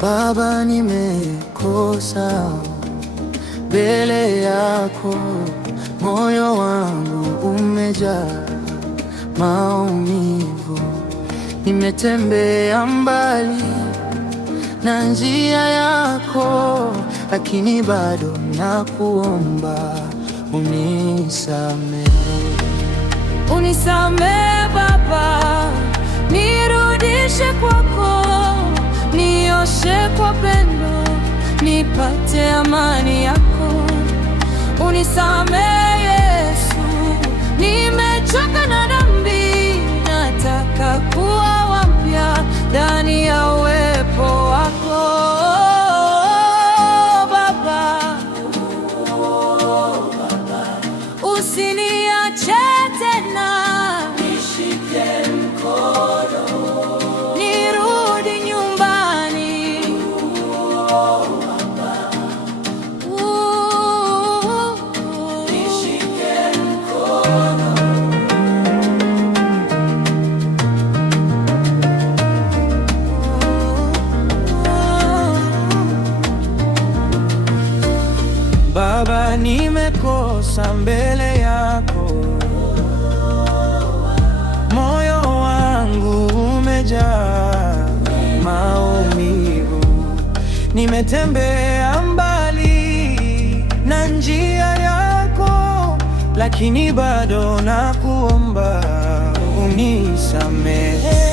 Baba, nimekosa mbele yako, moyo wangu umejaa maumivu. Nimetembea mbali na njia yako, lakini bado nakuomba unisamehe. Unisamehe Baba, nirudishe kwako, nioshe kwa pendo, nipate amani yako. Unisamehe Yesu, nimechoka na dhambi, nataka kuwa wapya ndani ya uwepo wako. Usiniache tena, nishike mkono, nirudi nyumbani. Nishike mkono. Baba, nimekosa mbele yako, moyo wangu umejaa maumivu. Nimetembea mbali na njia yako, lakini bado nakuomba unisamehe.